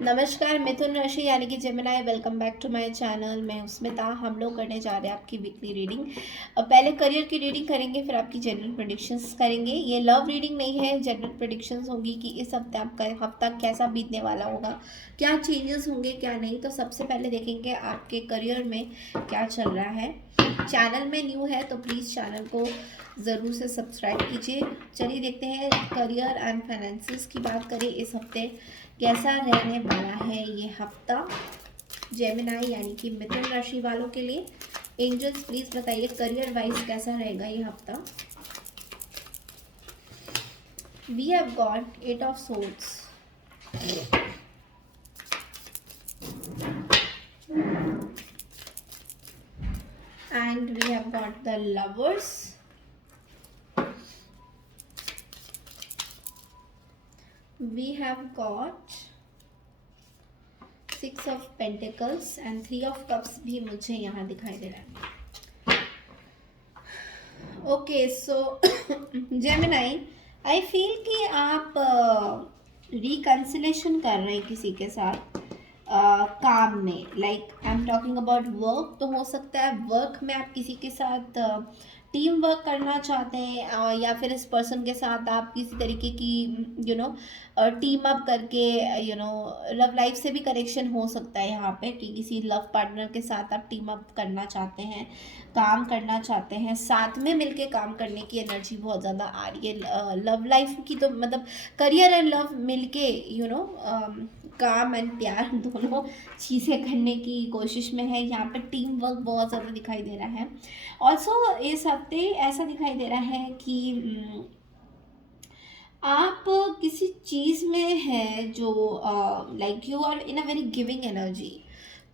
नमस्कार मिथुन राशि यानी कि Gemini, welcome back to my channel. मैं स्मिता। हम लोग करने जा रहे हैं आपकी वीकली रीडिंग। अब पहले करियर की रीडिंग करेंगे, फिर आपकी जनरल प्रेडिक्शंस करेंगे। ये लव रीडिंग नहीं है, जनरल प्रेडिक्शंस होगी कि इस हफ्ते आपका हफ्ता कैसा बीतने वाला होगा, क्या चेंजेस होंगे क्या नहीं। तो सबसे पहले देखेंगे आपके करियर में क्या चल रहा है। चैनल में न्यू है तो प्लीज़ चैनल को ज़रूर से सब्सक्राइब कीजिए। चलिए देखते हैं करियर एंड फाइनेंसिस की बात करें। इस हफ्ते कैसा रहने वाला है ये हफ्ता जेमिनाई यानी कि मिथुन राशि वालों के लिए। एंजल्स प्लीज बताइए करियर वाइज कैसा रहेगा ये हफ्ता। We have got 8 of swords, and we have got the lovers, we have got 6 of pentacles and 3 of cups भी मुझे यहाँ दिखाई दे रहा है। Okay so Gemini, I feel कि आप रिकन्सिलेशन कर रहे हैं किसी के साथ काम में। Like I am talking about work. तो हो सकता है वर्क में आप किसी के साथ टीम वर्क करना चाहते हैं, या फिर इस पर्सन के साथ आप किसी तरीके की टीम अप करके लव लाइफ से भी कनेक्शन हो सकता है यहाँ पे, कि किसी लव पार्टनर के साथ आप टीम अप करना चाहते हैं, काम करना चाहते हैं, साथ में मिलके काम करने की एनर्जी बहुत ज़्यादा आ रही है। लव लाइफ की तो मतलब करियर एंड लव मिलके काम एंड प्यार दोनों चीज़ें करने की कोशिश में है। यहाँ पे टीम वर्क बहुत ज़्यादा दिखाई दे रहा है। ऑल्सो इस हफ्ते ऐसा दिखाई दे रहा है कि आप किसी चीज़ में है जो like you are in a very giving energy.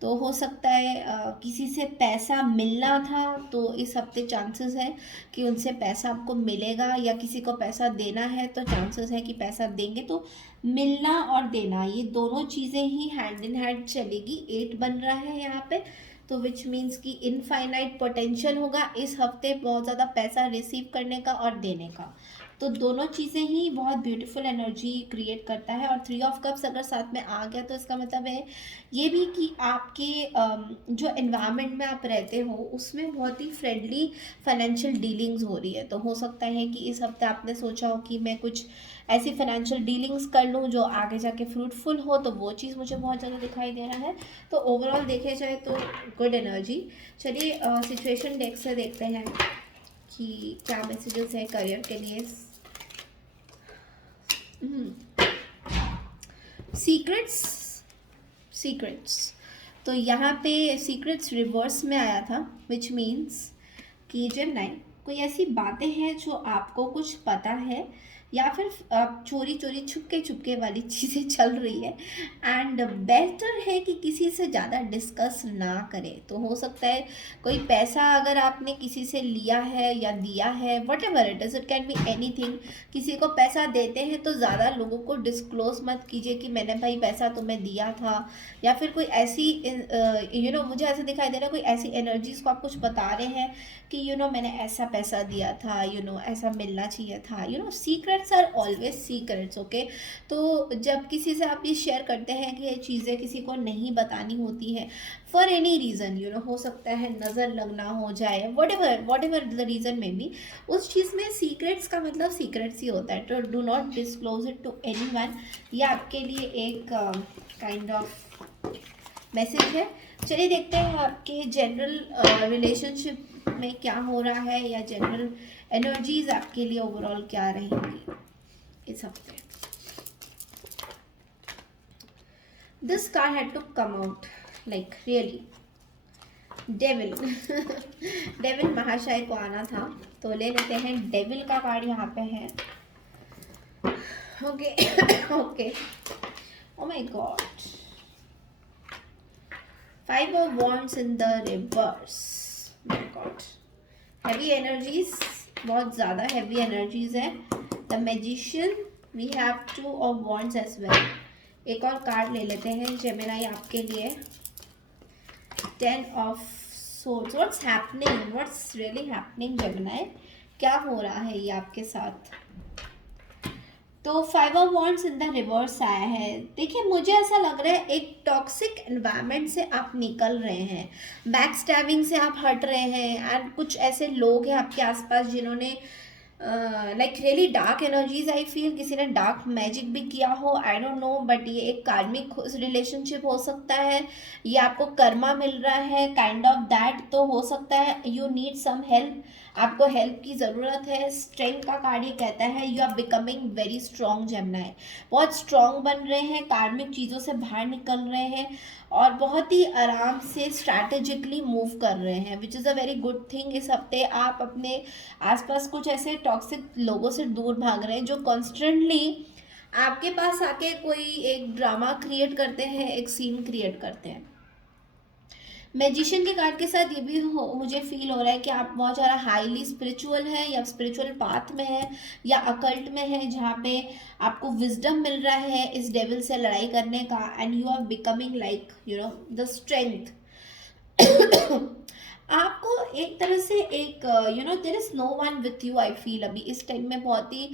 तो हो सकता है किसी से पैसा मिलना था, तो इस हफ्ते चांसेस है कि उनसे पैसा आपको मिलेगा, या किसी को पैसा देना है तो चांसेस है कि पैसा देंगे। तो मिलना और देना ये दोनों चीज़ें ही हैंड इन हैंड चलेगी। 8 बन रहा है यहाँ पे, तो विच मीन्स कि इनफाइनाइट पोटेंशियल होगा इस हफ्ते बहुत ज़्यादा पैसा रिसीव करने का और देने का। तो दोनों चीज़ें ही बहुत ब्यूटीफुल एनर्जी क्रिएट करता है। और 3 ऑफ कप्स अगर साथ में आ गया तो इसका मतलब है ये भी कि आपके जो एनवायरनमेंट में आप रहते हो उसमें बहुत ही फ्रेंडली फाइनेंशियल डीलिंग्स हो रही है। तो हो सकता है कि इस हफ्ते आपने सोचा हो कि मैं कुछ ऐसी फाइनेंशियल डीलिंग्स कर लूँ जो आगे जाके फ्रूटफुल हो, तो वो चीज़ मुझे बहुत ज़्यादा दिखाई दे रहा है। तो ओवरऑल देखे जाए तो गुड एनर्जी। चलिए सिचुएशन डेक से देखते हैं कि क्या मैसेजेस है करियर के लिए। Secrets, secrets. तो यहाँ पे सीक्रेट्स रिवर्स में आया था, विच मीन्स कि जेमिनी कोई ऐसी बातें हैं जो आपको कुछ पता है, या फिर चोरी चोरी छुपके छुपके वाली चीज़ें चल रही है। एंड बेटर है कि किसी से ज़्यादा डिस्कस ना करें। तो हो सकता है कोई पैसा अगर आपने किसी से लिया है या दिया है, what ever it is, it can be anything. किसी को पैसा देते हैं तो ज़्यादा लोगों को डिस्क्लोज मत कीजिए कि मैंने भाई पैसा तुम्हें दिया था, या फिर कोई ऐसी मुझे ऐसा दिखाई दे रहा है कोई ऐसी एनर्जीज को आप कुछ बता रहे हैं कि मैंने ऐसा पैसा दिया था, ऐसा मिलना चाहिए था। Secrets are always secrets, okay. तो जब किसी से आप ये शेयर करते हैं कि ये चीज़ें किसी को नहीं बतानी होती है फॉर एनी रीज़न, हो सकता है नज़र लगना हो जाए, वट एवर द रीज़न में भी, उस चीज़ में सीक्रेट्स का मतलब सीक्रेट्स ही होता है। तो do not disclose it to anyone. ये आपके लिए एक काइंड ऑफ मैसेज है। चलिए देखते हैं आपके जनरल रिलेशनशिप में क्या हो रहा है, या जनरल एनर्जीज आपके लिए ओवरऑल क्या रहेंगी इस हफ्ते। This card had to come out, like really. Devil devil महाशय को आना था, तो ले लेते हैं। डेविल का कार्ड यहाँ पे है। Okay okay, oh my God, 5 of wands in the reverse, my god, heavy energies, बहुत ज़्यादा heavy energies है। the magician, we have 2 of wands as well। एक और कार्ड ले लेते हैं जेमिनी आपके लिए। 10 of swords, what's happening, what's really happening Gemini, क्या हो रहा है ये आपके साथ। तो 5 of wands in the reverse आया है। देखिए मुझे ऐसा लग रहा है एक टॉक्सिक एनवायरनमेंट से आप निकल रहे हैं, बैक स्टैबिंग से आप हट रहे हैं, एंड कुछ ऐसे लोग हैं आपके आसपास जिन्होंने like really dark energies, I feel किसी ने डार्क मैजिक भी किया हो, आई डोंट नो, बट ये एक कार्मिक रिलेशनशिप हो सकता है, ये आपको कर्मा मिल रहा है काइंड ऑफ दैट, तो हो सकता है यू नीड सम हेल्प, आपको हेल्प की ज़रूरत है। स्ट्रेंथ का कार्ड ये कहता है you are becoming very strong Gemini, बहुत स्ट्रॉन्ग बन रहे हैं, कार्मिक चीज़ों से बाहर निकल रहे हैं और बहुत ही आराम से स्ट्रैटेजिकली मूव कर रहे हैं, which is a very good thing. इस हफ्ते आप अपने आसपास कुछ ऐसे टॉक्सिक लोगों से दूर भाग रहे हैं जो कॉन्स्टेंटली आपके पास आके कोई एक ड्रामा क्रिएट करते हैं, एक सीन क्रिएट करते हैं। मैजिशियन के कार्ड के साथ ये भी मुझे फील हो रहा है कि आप बहुत ज़्यादा हाईली स्पिरिचुअल है या स्पिरिचुअल पाथ में है या अकल्ट में है, जहाँ पे आपको विजडम मिल रहा है इस डेविल से लड़ाई करने का, and you are becoming like you know the strength. आपको एक तरह से एक there is no one with you, I feel अभी इस टाइम में बहुत ही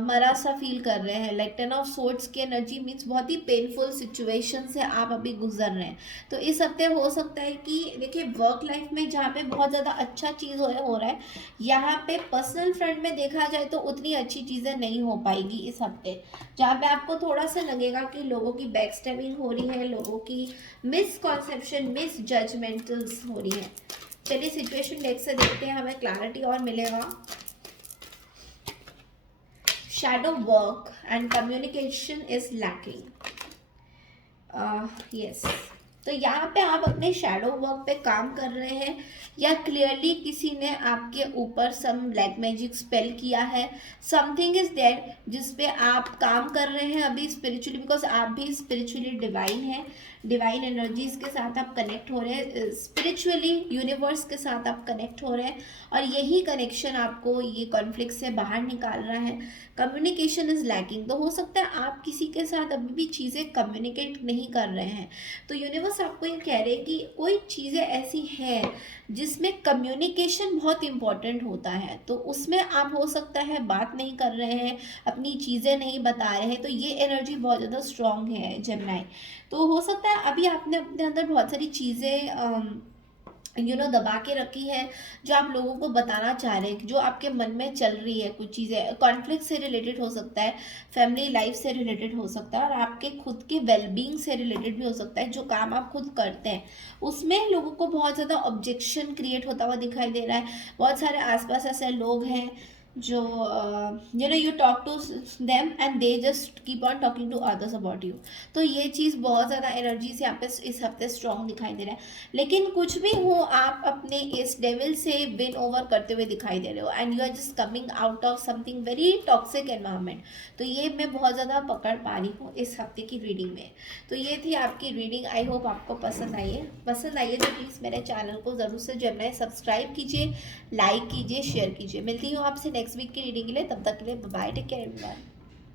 मरा सा फील कर रहे हैं, लाइक 10 ऑफ सोर्ड्स की एनर्जी मीन्स बहुत ही पेनफुल सिचुएशन से आप अभी गुजर रहे हैं। तो इस हफ्ते हो सकता है कि देखिए वर्क लाइफ में जहाँ पे बहुत ज़्यादा अच्छा चीज़ हो रहा है, यहाँ पे पर्सनल फ्रंट में देखा जाए तो उतनी अच्छी चीज़ें नहीं हो पाएगी इस हफ्ते, जहाँ पे आपको थोड़ा सा लगेगा कि लोगों की बैक स्टैबिंग हो रही है, लोगों की मिसकॉन्सेप्शन, मिस जजमेंटल्स हो रही है। चलिए सिचुएशन डेक से देखते हैं, हमें क्लैरिटी और मिलेगा। Shadow work and communication is lacking, yes. तो यहाँ पे आप अपने शैडो वर्क पे काम कर रहे हैं या क्लियरली किसी ने आपके ऊपर सम ब्लैक मैजिक स्पेल किया है, समथिंग इज देयर जिस पे आप काम कर रहे हैं अभी स्पिरिचुअली, बिकॉज आप भी स्पिरिचुअली डिवाइन हैं, डिवाइन एनर्जीज के साथ आप कनेक्ट हो रहे हैं, स्पिरिचुअली यूनिवर्स के साथ आप कनेक्ट हो रहे हैं, और यही कनेक्शन आपको ये कॉन्फ्लिक्ट से बाहर निकाल रहा है। कम्युनिकेशन इज लैकिंग, तो हो सकता है आप किसी के साथ अभी भी चीज़ें कम्युनिकेट नहीं कर रहे हैं, तो यूनिवर्स आपको ये कह रहे हैं कि कोई चीज़ें ऐसी हैं जिसमें कम्युनिकेशन बहुत इंपॉर्टेंट होता है, तो उसमें आप हो सकता है बात नहीं कर रहे हैं, अपनी चीज़ें नहीं बता रहे हैं, तो ये एनर्जी बहुत ज़्यादा स्ट्रॉन्ग है जेमिनी। तो हो सकता है अभी आपने अपने अंदर बहुत सारी चीज़ें दबा के रखी है जो आप लोगों को बताना चाह रहे हैं, जो आपके मन में चल रही है, कुछ चीज़ें कॉन्फ्लिक्ट से रिलेटेड हो सकता है, फैमिली लाइफ से रिलेटेड हो सकता है, और आपके खुद के वेलबींग से रिलेटेड भी हो सकता है। जो काम आप खुद करते हैं उसमें लोगों को बहुत ज़्यादा ऑब्जेक्शन क्रिएट होता हुआ दिखाई दे रहा है। बहुत सारे आसपास ऐसे लोग हैं जो you talk to them and they just keep on talking to others about you, तो ये चीज़ बहुत ज़्यादा एनर्जी से यहाँ पे इस हफ्ते स्ट्रॉन्ग दिखाई दे रहा है। लेकिन कुछ भी हो आप अपने इस डेविल से विन ओवर करते हुए दिखाई दे रहे हो, and you are just coming out of something very toxic environment, तो ये मैं बहुत ज़्यादा पकड़ पा रही हूँ इस हफ्ते की रीडिंग में। तो ये थी आपकी रीडिंग, आई होप आपको पसंद आई है। पसंद आई है तो प्लीज़ मेरे चैनल को ज़रूर से जेमिनी सब्सक्राइब कीजिए, लाइक कीजिए, शेयर कीजिए। मिलती हूँ आपसे नेक्स्ट वीक की रीडिंग के लिए, तब तक के लिए बाय, टेक केयर एवरीवन।